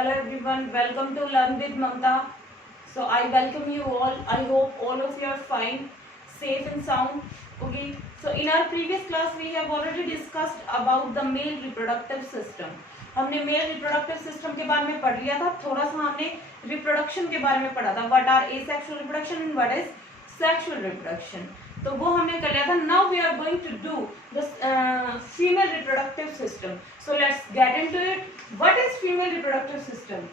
Hello everyone, welcome to Learn with Mamta. So I welcome you all. I hope all of you are fine, safe and sound. Okay. So in our previous class we have already discussed about the male reproductive system. हमने male reproductive system के बारे में पढ़ लिया था. थोड़ा सा हमने रिप्रोडक्शन के बारे में पढ़ा था. What are asexual reproduction and what is sexual reproduction. तो वो हमने कर लिया था. Now we are going to do the female reproductive system. So let's get into it. What is female reproductive system?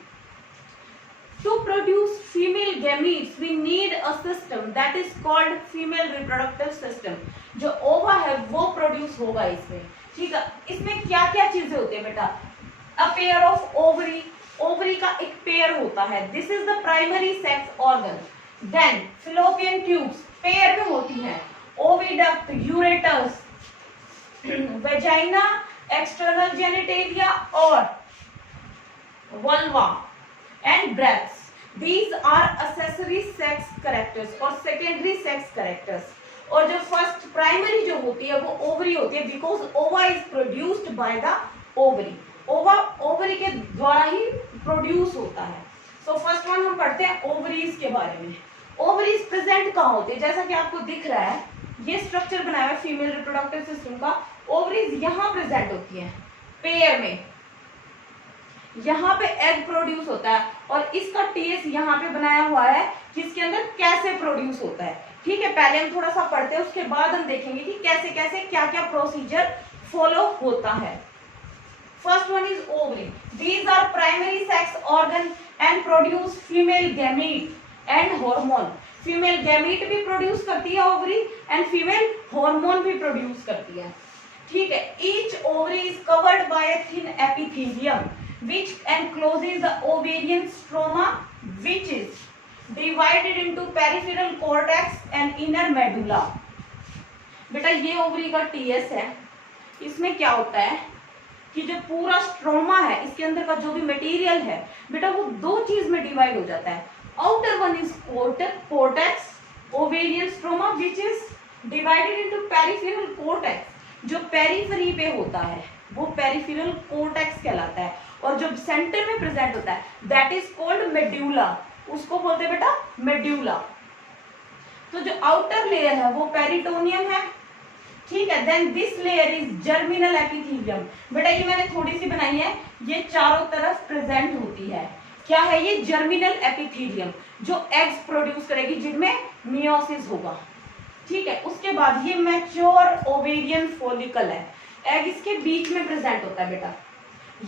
To produce female gametes, we need a system that is called female reproductive system. जो ओवा है वो produce होगा इसमें. ठीक है. इसमें क्या क्या चीजें होती है बेटा? A pair of ovary. Ovary का एक पेयर होता है. This is the primary sex organ. Then fallopian tubes pair में होती है. Oviduct, ureters, vagina, external genitalia और vulva and breaths. These are accessory sex characters और secondary sex characters. और जो फर्स्ट प्राइमरी जो होती है वो ओवरी होती है, बिकॉज ओवा is produced by the ovary. ओवा ओवरी के द्वारा ही प्रोड्यूस होता है. सो फर्स्ट वन हम पढ़ते हैं ओवरीज के बारे में. ओवरीज प्रेजेंट कहाँ होते हैं? जैसा कि आपको दिख रहा है ये स्ट्रक्चर बनाया हुआ है फीमेल रिप्रोडक्टिव सिस्टम का. ओवरीज यहाँ प्रेजेंट होती है पेयर में. यहाँ पे एग प्रोड्यूस होता है और इसका टीएस यहाँ पे बनाया हुआ है कि इसके अंदर कैसे प्रोड्यूस होता है. ठीक है. पहले हम थोड़ा सा पढ़ते हैं, उसके बाद हम देखेंगे कि कैसे कैसे क्या क्या प्रोसीजर फॉलो होता है. First one is ovary. These are primary sex organ and produce female gamete and hormone. Female gamete भी प्रोड्यूस करती है ओवरी एंड फीमेल हार्मोन भी प्रोड्यूस करती है. ठीक है. Each ovary is covered by a thin epithelium which encloses the ovarian stroma, which is divided into peripheral cortex and inner medulla. बेटा ये ओवरी का टीएस है. इसमें क्या होता है कि जो पूरा स्ट्रोमा है इसके अंदर का जो भी मटेरियल है बेटा वो दो चीज में डिवाइड हो जाता है. Outer one is cortex, ovarian stroma which is divided into peripheral cortex. जो पेरिफेरी पे होता है वो पेरिफेरल कोर्टेक्स कहलाता है और जो सेंटर में प्रेजेंट होता है दैट इज कॉल्ड मेड्यूला. उसको बोलते हैं बेटा मेड्यूला. तो जो आउटर लेयर है वो पेरिटोनियम है. ठीक है. Then this layer is germinal epithelium. बेटा ये मैंने थोड़ी सी बनाई है, ये चारों तरफ प्रेजेंट होती है. क्या है ये? जर्मिनल एपिथेलियम जो एग्स प्रोड्यूस करेगी जिनमें मियोसिस होगा. ठीक है. उसके बाद ये मैच्योर ओवेरियन फॉलिकल है. एग इसके बीच में प्रेजेंट होता है बेटा.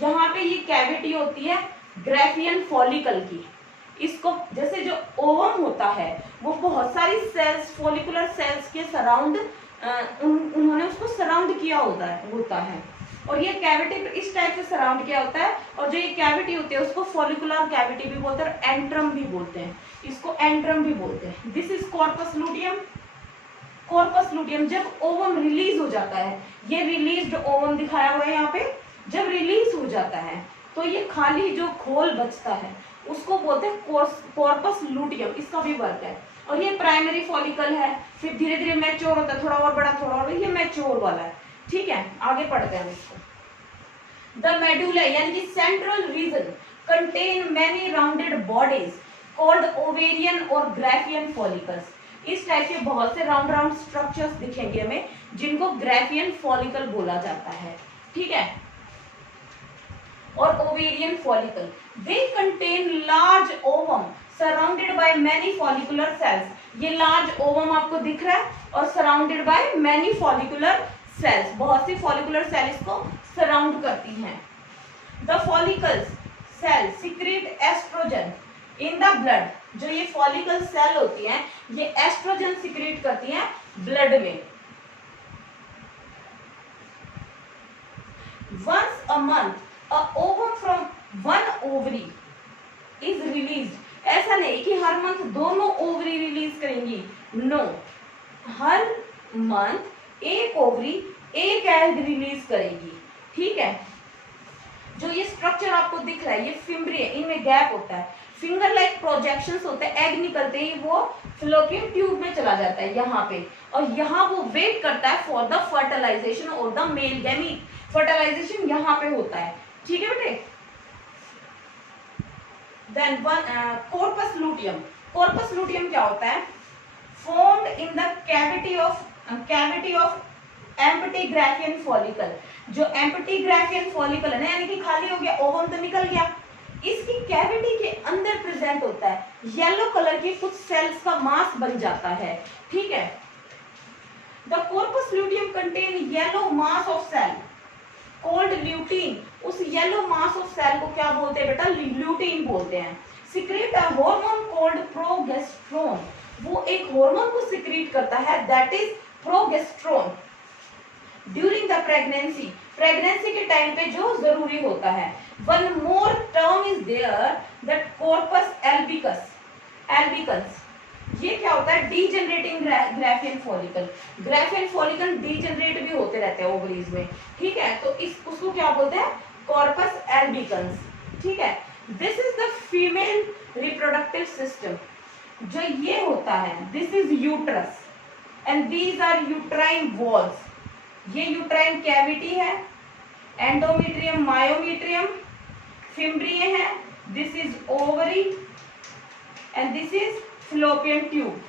यहाँ पे ये कैविटी होती है ग्राफियन फॉलिकल की. इसको जैसे जो ओवम होता है वो बहुत सारी सेल्स फॉलिकुलर सेल्स के सराउंड उन्होंने उसको सराउंड किया होता है और ये कैविटी इस टाइप से सराउंड किया होता है. और जो ये कैविटी होती है उसको फॉलिकुलर कैविटी भी बोलते हैं और एंट्रम भी बोलते हैं. इसको एंट्रम भी बोलते हैं. This is corpus luteum. Corpus luteum जब ओवम रिलीज हो जाता है, ये रिलीज्ड ओवम दिखाया हुआ है यहाँ पे. जब रिलीज हो जाता है तो ये खाली जो खोल बचता है उसको बोलते हैं कॉर्पस लूटियम. इसका भी वर्क है. और ये प्राइमरी फॉलिकल है. फिर धीरे धीरे मैच्योर होता है, थोड़ा और बड़ा थोड़ा और. ये मैच्योर वाला है. ठीक है. आगे पढ़ते हैं इसको. द मेडुला यानी कि central region contain many rounded bodies called ovarian और ग्राफियन फॉलिकल्स. इस टाइप के बहुत से राउंड राउंड स्ट्रक्चर्स दिखेंगे हमें जिनको ग्राफियन फॉलिकल बोला जाता है. ठीक है. और ovarian follicle they contain large ovum surrounded by many follicular cells. ये लार्ज ओवम आपको दिख रहा है और surrounded by many follicular cells. बहुत सी फॉलिकुलर सेल इसको सराउंड करती हैं. The follicles cell secrete oestrogen in the blood. जो ये फॉलिकल सेल होती हैं ये एस्ट्रोजन सीक्रेट करती हैं ब्लड में. Once a month a ovum from one ovary is released. ऐसा नहीं कि हर मंथ दोनों ओवरी रिलीज करेंगी. नो. हर मंथ एक ओवरी एक एग रिलीज करेगी. ठीक है. जो ये स्ट्रक्चर आपको दिख रहा है ये फिम्ब्री है. इनमें गैप होता है. फिंगर लाइक प्रोजेक्शंस होते हैं. एग निकलते ही वो फ्लोपियन ट्यूब में चला जाता है यहाँ पे और यहाँ वो वेट करता है फॉर द फर्टिलाइजेशन और द मेल गैमीट. फर्टिलाइजेशन यहाँ पे होता है. ठीक है बेटे. Then corpus luteum. Corpus luteum क्या होता है? Formed in the cavity of empty Graafian follicle. जो एम्प्टी ग्राफियन फॉलिकल है ना, यानी कि खाली हो गया, ओवम तो निकल गया, इसकी कैविटी के अंदर प्रेजेंट होता है येलो कलर के कुछ सेल्स का मास बन जाता है। ठीक है, the corpus luteum contain yellow mass of cell called lutein. उस येलो मास ऑफ सेल को क्या बोलते हैं बेटा? ल्यूटीन बोलते हैं। Secrete a hormone called progesterone. वो एक हार्मोन को सिक्रेट करता है, that is progesterone. During the pregnancy, pregnancy के टाइम पे जो जरूरी होता है। One more term is there, that corpus albicans. Albicans ये क्या होता है? Degenerating graafian follicle. Graafian follicle degenerate भी होते रहते हैं ओवरीज में। ठीक है, तो उसको क्या बोलते हैं? Corpus albicans. ठीक है, this is the female reproductive system. जो ये होता है, this is uterus and these are uterine walls. ये यूट्राइन कैविटी है, एंडोमेट्रियम, मायोमेट्रियम, फिम्ब्रिय है, this is ovary and this is fallopian tube.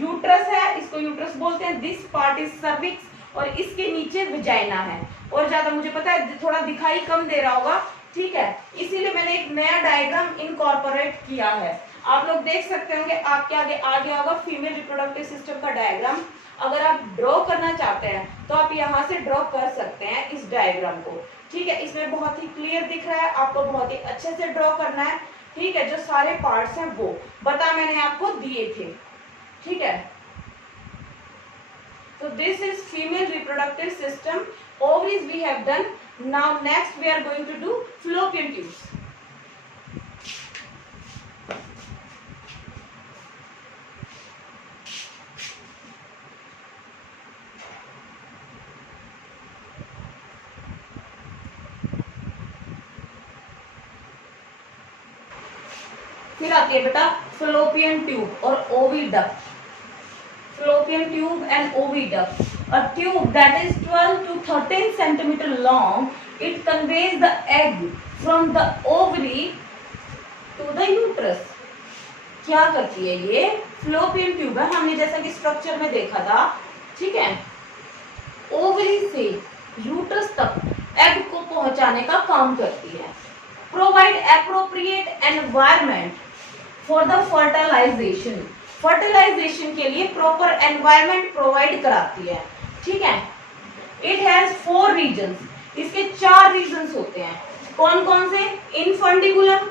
Uterus है, इसको यूट्रस बोलते हैं। दिस पार्ट इज सर्विक्स और इसके नीचे विजाइना है। और ज्यादा मुझे पता है थोड़ा दिखाई कम दे रहा होगा, ठीक है, इसीलिए मैंने एक नया डायग्राम इनकॉर्पोरेट किया है। आप लोग देख सकते होंगे, आपके आगे आ गया होगा फीमेल रिप्रोडक्टिव सिस्टम का डायग्राम। अगर आप ड्रॉ करना चाहते हैं तो आप यहाँ से ड्रॉ कर सकते हैं इस डायग्राम को। ठीक है, इसमें बहुत ही क्लियर दिख रहा है, आपको बहुत ही अच्छे से ड्रॉ करना है। ठीक है, जो सारे पार्ट्स हैं वो बता मैंने आपको दिए थे। ठीक है, so this is female reproductive system. Ovaries we have done. Now next we are going to do fallopian tubes. फिर आती है बेटा fallopian tube और oviduct. Fallopian tube and oviduct. A tube that is 12 to 13 centimeter long. It conveys the egg from the ovary to the uterus. क्या करती है ये? Fallopian tube है, हमने जैसा कि स्ट्रक्चर में देखा था। ठीक है, ओवरी से यूट्रस तक एग को पहुंचाने का काम करती है। Provide appropriate environment for the fertilization. Fertilisation के लिए प्रॉपर एनवायरनमेंट प्रोवाइड कराती है। ठीक है, इट हैज 4 रीजन्स। इसके 4 रीजन्स होते हैं। कौन कौन से? Infundibulum,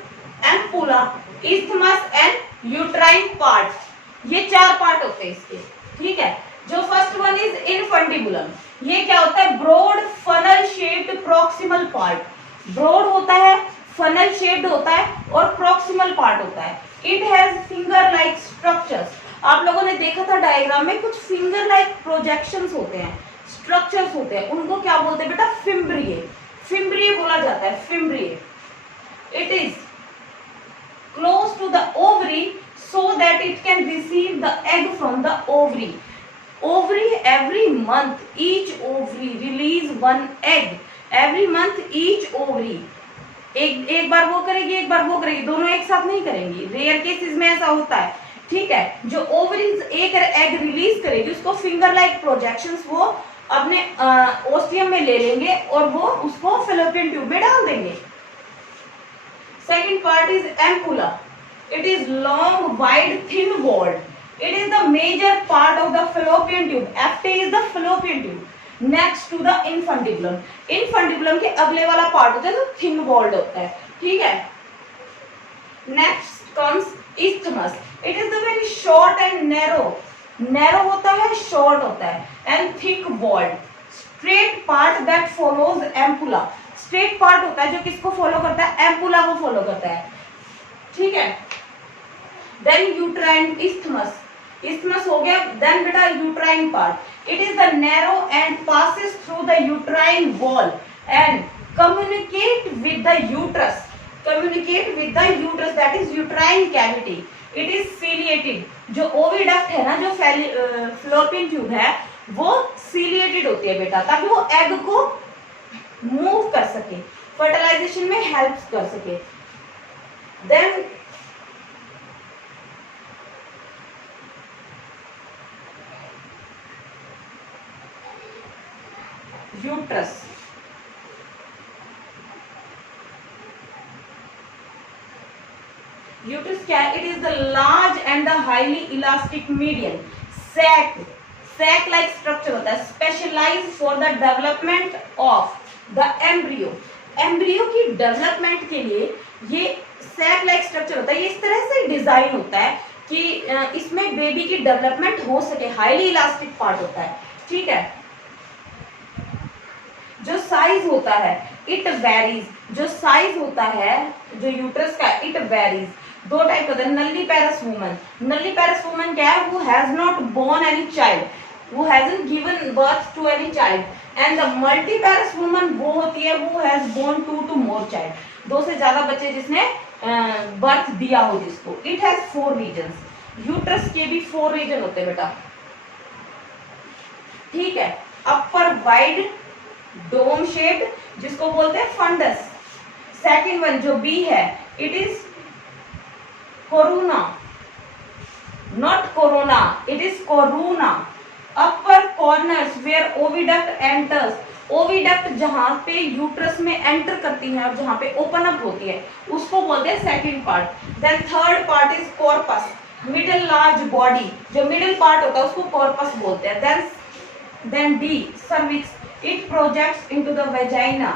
ampulla, isthmus and uterine part. ये 4 पार्ट होते हैं इसके। ठीक है, जो फर्स्ट वन इज इनफंडिबुलम। ये क्या होता है? Broad funnel shaped proximal part. Broad होता है, फनल शेप्ड होता है और प्रॉक्सिमल पार्ट होता है। It has finger like structures. आप लोगों ने देखा था डायग्राम में कुछ फिंगर लाइक प्रोजेक्शंस होते हैं, स्ट्रक्चर्स होते हैं, उनको क्या बोलते हैं बेटा? फिम्ब्रिय। फिम्ब्रिय बोला जाता है, fimbriae. It is close to the ovary so that it can receive the egg from the ovary. Ovary every month each ovary release 1 egg. Every month each ovary एक बार वो करेगी, एक बार वो करेगी, दोनों एक साथ नहीं करेंगी। रेयर केसेस में ऐसा होता है। ठीक है, जो ओवरीज एक एग रिलीज करेगी उसको फिंगर लाइक प्रोजेक्शंस वो अपने ओस्टियम में ले लेंगे और वो उसको फैलोपियन ट्यूब में डाल देंगे। Second part is ampulla. It is long, wide, thin walled. It is the major part of the fallopian tube. FT is the fallopian tube. Next to the infundibulum. Infundibulum के अगले वाला part होता है तो thin walled होता है. ठीक है. Next comes isthmus. It is the very short and narrow. Narrow होता है, short होता है, and thick walled. Straight part that follows ampulla. Straight part होता है जो किसको follow करता है? Ampulla को follow करता है. ठीक है. Then uterine isthmus. Isthmus हो गया. Then बेटा uterine part. It is the narrow and passes through the uterine wall and communicate with the uterus. Communicate with the uterus, that is uterine cavity. It is ciliated. जो oviduct है ना, जो fallopian tube है, वो ciliated होती है बेटा, ताकि वो egg को move कर सके, fertilization में help कर सके. Then uterus. Uterus क्या है? It is the large and the highly elastic medium sac like structure होता है, specialized for the development of the embryo. Embryo की डेवलपमेंट के लिए ये सैक लाइक स्ट्रक्चर होता है, ये इस तरह से डिजाइन होता है कि इसमें बेबी की डेवलपमेंट हो सके, हाईली इलास्टिक पार्ट होता है, ठीक है। जो साइज होता है इट वेरीज, जो साइज होता है जो यूट्रस का इट वेरीज। दो टाइप होता है, नल्ली पैरस वुमन। नल्ली पैरस वुमन क्या है? वो has not born any child, वो hasn't given birth to any child. And the multiparous woman वो होती है वो has born 2 to more child, 2 से ज्यादा बच्चे जिसने बर्थ दिया हो जिसको। इट हैज 4 रीजन्स, यूट्रस के भी 4 रीजन होते हैं बेटा, ठीक है। अपर वाइड डोम शेप्ड जिसको बोलते हैं फंडस। सेकंड वन जो बी है it is corona, not corona, it is corona. Upper corners where oviduct enters, oviduct जहां पे यूट्रस में एंटर करती है और जहां पे ओपन अप होती है उसको बोलते हैं second part. Then third part is corpus, middle large body, जो मिडिल पार्ट होता है उसको कॉर्पस बोलते हैं। Then the cervix, it projects into the vagina.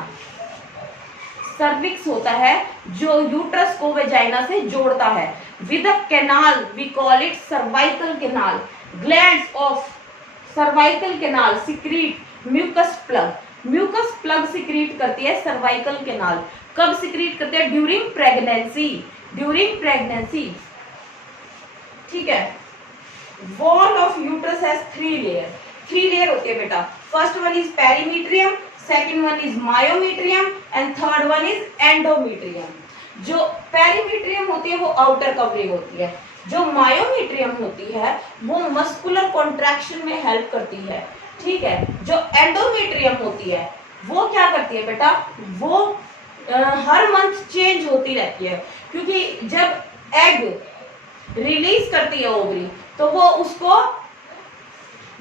Cervix होता है जो यूट्रस को वेजाइना से जोड़ता है। With a canal we call it cervical canal. Glands of cervical canal secrete mucus plug, mucus plug secrete करती है सर्वाइकल कैनाल। कब सिक्रीट करती है? ड्यूरिंग प्रेगनेंसी, ड्यूरिंग प्रेगनेंसी, ठीक है। Wall of uterus has 3 layer, 3 layer होती है बेटा। First one is पेरीमीट्रियम, second one is myometrium and third one is endometrium. जो पेरीमीट्रियम होती है वो आउटर कवरिंग होती है, जो मायोमीट्रियम होती है वो मस्कुलर कॉन्ट्रैक्शन में हेल्प करती है, ठीक है। जो एंडोमीट्रियम होती है वो क्या करती है बेटा? वो हर मंथ चेंज होती रहती है, क्योंकि जब एग रिलीज करती है ओवरी तो वो उसको,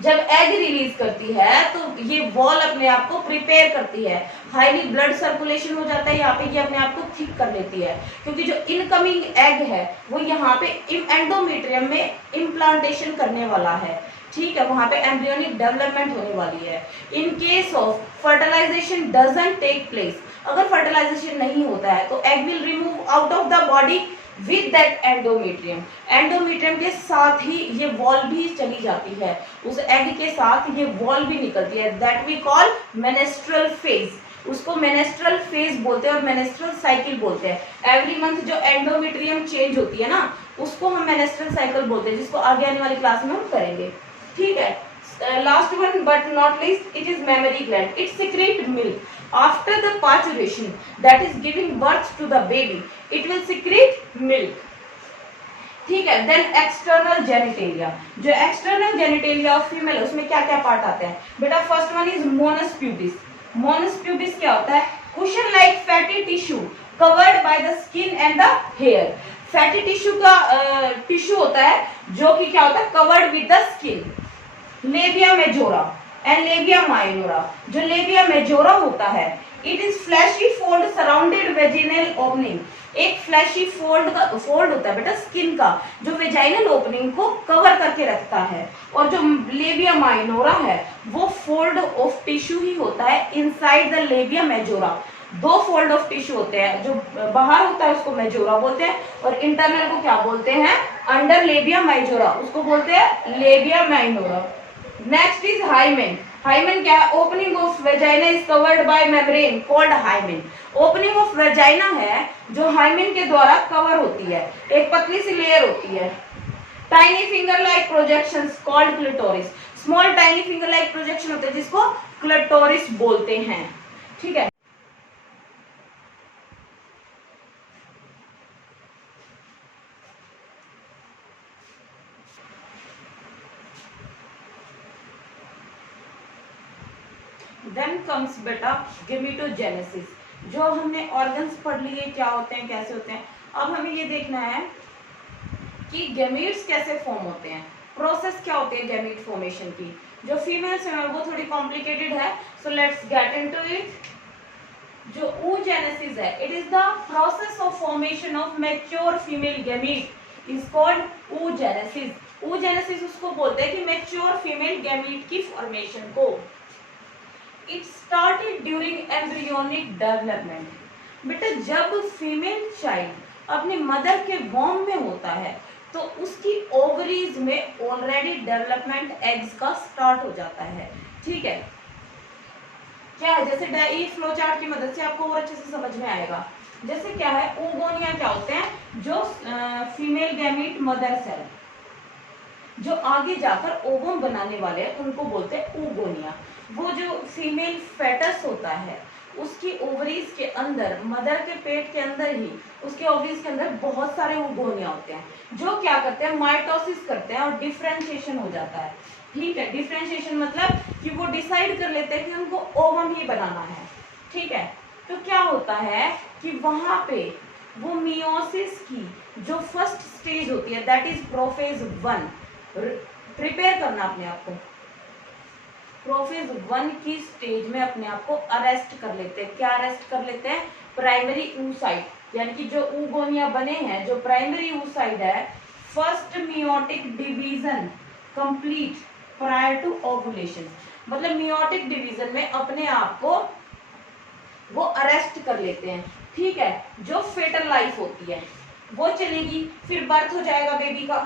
जब एग रिलीज करती है तो ये वॉल अपने आप को प्रिपेयर करती है, हाईली ब्लड सर्कुलेशन हो जाता है यहाँ पे, ये अपने आप को थिक कर लेती है, क्योंकि जो इनकमिंग एग है वो यहाँ पे एंडोमेट्रियम में इम्प्लांटेशन करने वाला है, ठीक है। वहां पे एम्ब्रियोनिक डेवलपमेंट होने वाली है। In case of fertilization doesn't take place, अगर फर्टिलाइजेशन नहीं होता है तो egg will remove out of the body with that endometrium. Endometrium के साथ ही ये वॉल भी चली जाती है, उस एग के साथ ये वॉल भी निकलती है। That we call menstrual phase, उसको मेनेस्ट्रल फेज बोलते हैं और मेनेस्ट्रल साइकिल बोलते हैं। एवरी मंथ जो एंडोमेट्रियम चेंज होती है ना उसको हम मेनेस्ट्रल साइकिल बोलते हैं, जिसको आगे आने वाली क्लास में हम करेंगे, ठीक है। Last one but not least, it is mammary gland. It secrete milk after the parturition, that is giving birth to the baby, it will secrete milk, ठीक है। देन एक्सटर्नल जेनिटेलिया, जो एक्सटर्नल जेनिटेलिया ऑफ फीमेल है उसमें क्या क्या part आते हैं बेटा? First one is mons pubis. Mons pubis क्या होता है? Cushion like fatty tissue covered by the skin and the hair. Fatty tissue का टिश्यू होता है जो कि क्या होता है? Covered with the skin. Labia majora and labia minora, जो लेबिया मेजोरा होता है it is fleshy fold surrounded vaginal opening. एक फ्लैशी फोल्ड होता है बेटा स्किन का जो वेजाइनल ओपनिंग को कवर करके रखता है। और जो लेबिया माइनोरा है वो फोल्ड ऑफ टिश्यू ही होता है inside the labia majora. 2 fold of tissue होते हैं, जो बाहर होता है उसको मेजोरा बोलते हैं और इंटरनल को क्या बोलते हैं? अंडर लेबिया माइजोरा, उसको बोलते हैं labia minora. Next is hymen. Hymen क्या है? Opening of vagina is covered bye membrane called hymen. Opening of vagina है जो हाइमेन के द्वारा कवर होती है, एक पतली सी लेयर होती है। Tiny finger like projections called clitoris. Small tiny finger like projection होते हैं जिसको क्लिटोरिस बोलते हैं, ठीक है। देन कम्स बेटा गेमेटोजेनेसिस। जो हमने ऑर्गन्स पढ़ लिए क्या होते हैं कैसे होते हैं। अब हमें ये देखना है कि गैमीट्स कैसे फॉर्म होते हैं, प्रोसेस क्या होती है गैमीट फॉर्मेशन की। जो फीमेल्स है वो थोड़ी कॉम्प्लिकेटेड है, सो लेट्स गेट इनटू इट। जो oogenesis है, it is the process of formation of mature female gamete is called oogenesis। oogenesis उसको बोलते हैं कि मैच्योर फीमेल गैमीट की फॉर्मेशन को। It started during embryonic development. बेटा जब फीमेल चाइल्ड अपनी मदर के वॉर्म में होता है तो उसकी ओवरीज में ऑलरेडी डेवलपमेंट एग्स का स्टार्ट हो जाता है। ठीक है, क्या है, जैसे डाई फ्लो चार्ट की मदद से आपको और अच्छे से समझ में आएगा। जैसे क्या है, oogonia क्या होते हैं, जो फीमेल गैमीट मदर सेल जो आगे जाकर ओवम बनाने वाले हैं उनको बोलते हैं oogonia। वो जो फीमेल फेटस होता है उसकी ओवरीज के अंदर, मदर के पेट के अंदर ही उसके ओवरीज के अंदर बहुत सारे oogonia होते हैं जो क्या करते हैं, माइटोसिस करते हैं और डिफरेंशिएशन हो जाता है। ठीक है, डिफरेंशिएशन मतलब कि वो डिसाइड कर लेते हैं कि उनको ओवम ही बनाना है। ठीक है, तो क्या होता है कि वहां पे वो मियोसिस की जो फर्स्ट स्टेज होती है दैट इज प्रोफेज 1, प्रिपेयर करना अपने आप को, प्रोफेज 1 की स्टेज में अपने आप को अरेस्ट कर लेते हैं। क्या अरेस्ट कर लेते हैं, प्राइमरी oocyte, यानी कि जो oogonia बने हैं, जो प्राइमरी oocyte है, first meiotic division complete prior to ovulation, मतलब मियोटिक डिवीजन में अपने आप को वो अरेस्ट कर लेते हैं। ठीक है, जो फेटल लाइफ होती है वो चलेगी, फिर बर्थ हो जाएगा बेबी का,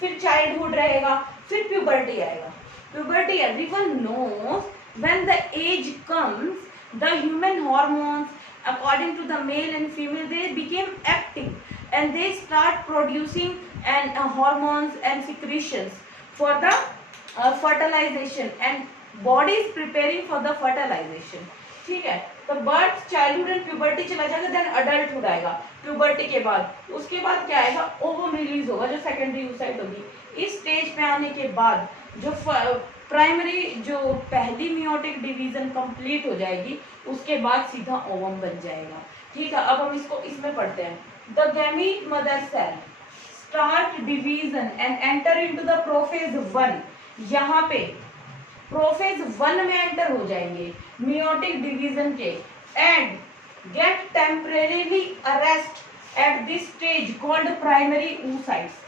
फिर चाइल्डहुड रहेगा, फिर प्यूबर्टी आएगा। Puberty everyone knows when the age comes, the human hormones according to the male and female they became active and they start producing and hormones and secretions for the fertilization and body is preparing for the fertilization। ठीक है, तो birth, childhood and puberty चला जाएगा, then adulthood आएगा। Puberty के बाद, उसके बाद क्या आएगा, ओवम रिलीज होगा जो सेकेंडरी oocyte होगी। इस स्टेज पे आने के बाद जो प्राइमरी, जो पहली मियोटिक डिवीजन कंप्लीट हो जाएगी उसके बाद सीधा ओवम बन जाएगा। ठीक है, अब हम इसको इसमें पढ़ते हैं। The gamete mother cell start division and enter into the prophase 1। यहाँ पे प्रोफेज 1 में एंटर हो जाएंगे मियोटिक डिवीजन के and get temporarily arrest at this stage called primary oocytes।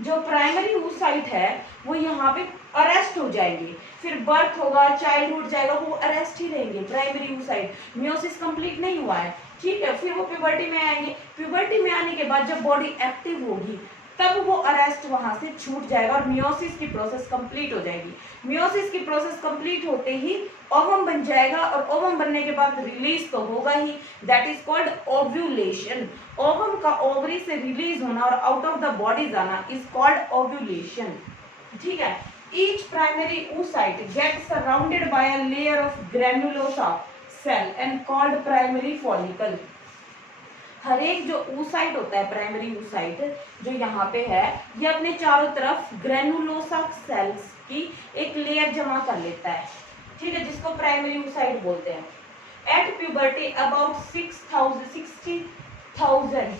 जो प्राइमरी oocyte है वो यहाँ पे अरेस्ट हो जाएंगे, फिर बर्थ होगा, चाइल्डहुड जाएगा, वो अरेस्ट ही रहेंगे प्राइमरी oocyte, मियोसिस कंप्लीट नहीं हुआ है। ठीक है, फिर वो प्यूबर्टी में आएंगे, प्यूबर्टी में आने के बाद जब बॉडी एक्टिव होगी तब वो अरेस्ट वहां से छूट जाएगा और मियोसिस की प्रोसेस कंप्लीट हो जाएगी। मियोसिस की प्रोसेस कंप्लीट होते ही ओवम बन जाएगा और ओवम बनने के बाद रिलीज तो होगा ही, that is called ovulation. Ovum का ओवरी से रिलीज होना और आउट ऑफ द बॉडी जाना इज कॉल्ड ओव्यूलेशन। ठीक है, each primary oocyte gets surrounded by a layer of granulosa cell and called primary follicle। हर एक जो oocyte होता है, प्राइमरी oocyte जो यहाँ पे है, ये अपने चारों तरफ ग्रेनुलोसा सेल्स की एक लेयर जमा कर लेता है। ठीक है, जिसको प्राइमरी oocyte बोलते हैं। एट प्यूबर्टी अबाउट 60,000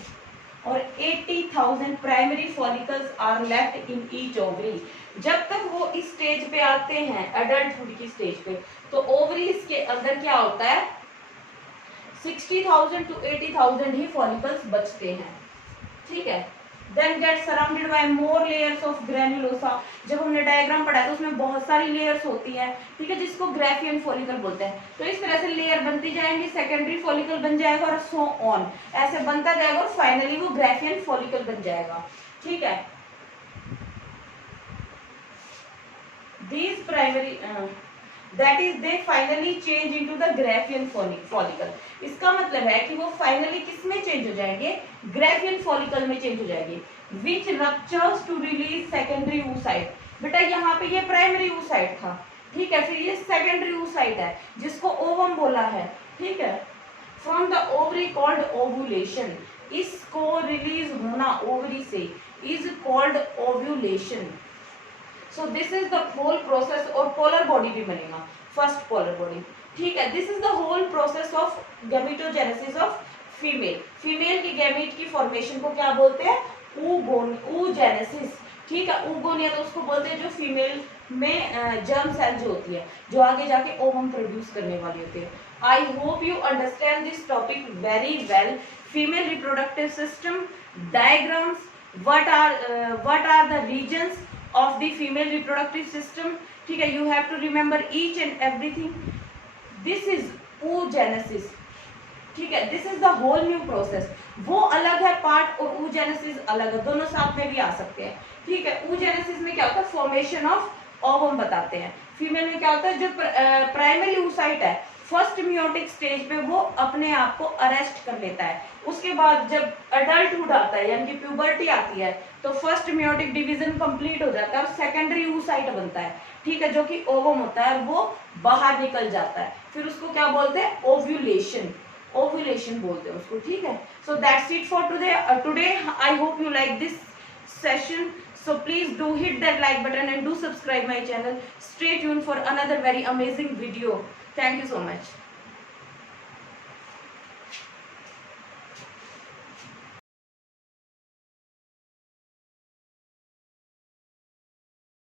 और 80,000 primary follicles are left in each ovary. जब तक वो इस स्टेज पे आते हैं, एडल्टहुड की स्टेज पे, तो ओवरीज के अंदर क्या होता है, 60,000 to 80,000 ही फॉलिकल्स बचते हैं। ठीक है, then get surrounded by more layers of granulosa. जब हमने डायग्राम पढ़ा तो उसमें बहुत सारी लेयर्स होती हैं। ठीक है, जिसको ग्राफियन फॉलिकल बोलते हैं। तो इस तरह से लेयर बनती जाएंगी, सेकेंडरी फॉलिकल बन जाएगा और सो ऑन, ऐसे बनता जाएगा और फाइनली वो ग्राफियन फॉलिकल बन जाएगा। ठीक है, these primary that is they finally change into the graphian follicle। इसका मतलब है कि वो फाइनली किस में चेंज हो जाएंगे, ग्राफियन फॉलिकल में चेंज हो जाएंगे, which ruptures to release secondary oocyte। बेटा यहाँ पे ये प्राइमरी oocyte था। ठीक है, फिर ये सेकेंडरी oocyte है जिसको ओवम बोला है। ठीक है, from the ovary called ovulation. इसको रिलीज होना ओवरी से is called ovulation. So this is the whole process, और पोलर बॉडी भी बनेगा, फर्स्ट पोलर बॉडी। ठीक है, this is the whole process of gametogenesis of female की गैमेट की फॉर्मेशन को क्या बोलते हैं? oogenesis। ठीक है, oogonia तो उसको बोलते हैं जो फीमेल में जर्म सेल जो होती है, जो आगे जाके ओवम प्रोड्यूस करने वाली होती है। I hope you understand this topic very well. Female reproductive system, diagrams, what are the regions of the female reproductive system। ठीक है, you have to remember each and everything। this is oogenesis। ठीक है, this is the whole new process. वो अलग है part और oogenesis अलग है, दोनों साथ में भी आ सकते हैं। ठीक है, oogenesis में क्या होता है? फॉर्मेशन ऑफ ओवम बताते हैं। फीमेल में क्या होता है? जो प्राइमरी oocyte है फर्स्ट मियोटिक स्टेज पे वो अपने आप को अरेस्ट कर लेता है। उसके बाद जब अडल्टहुड आता है यानी कि प्यूबर्टी आती है तो फर्स्ट मियोटिक डिवीजन कंप्लीट हो जाता है और सेकेंडरी oocyte बनता है। ठीक है, जो कि ओवम होता है वो बाहर निकल जाता है, फिर उसको क्या बोलते हैं? ओव्यूलेशन बोलते हैं उसको। ठीक है, so that's it for today. I hope you like this session, so please do hit that like button and do subscribe my channel. Stay tuned for another very amazing video. Thank you so much.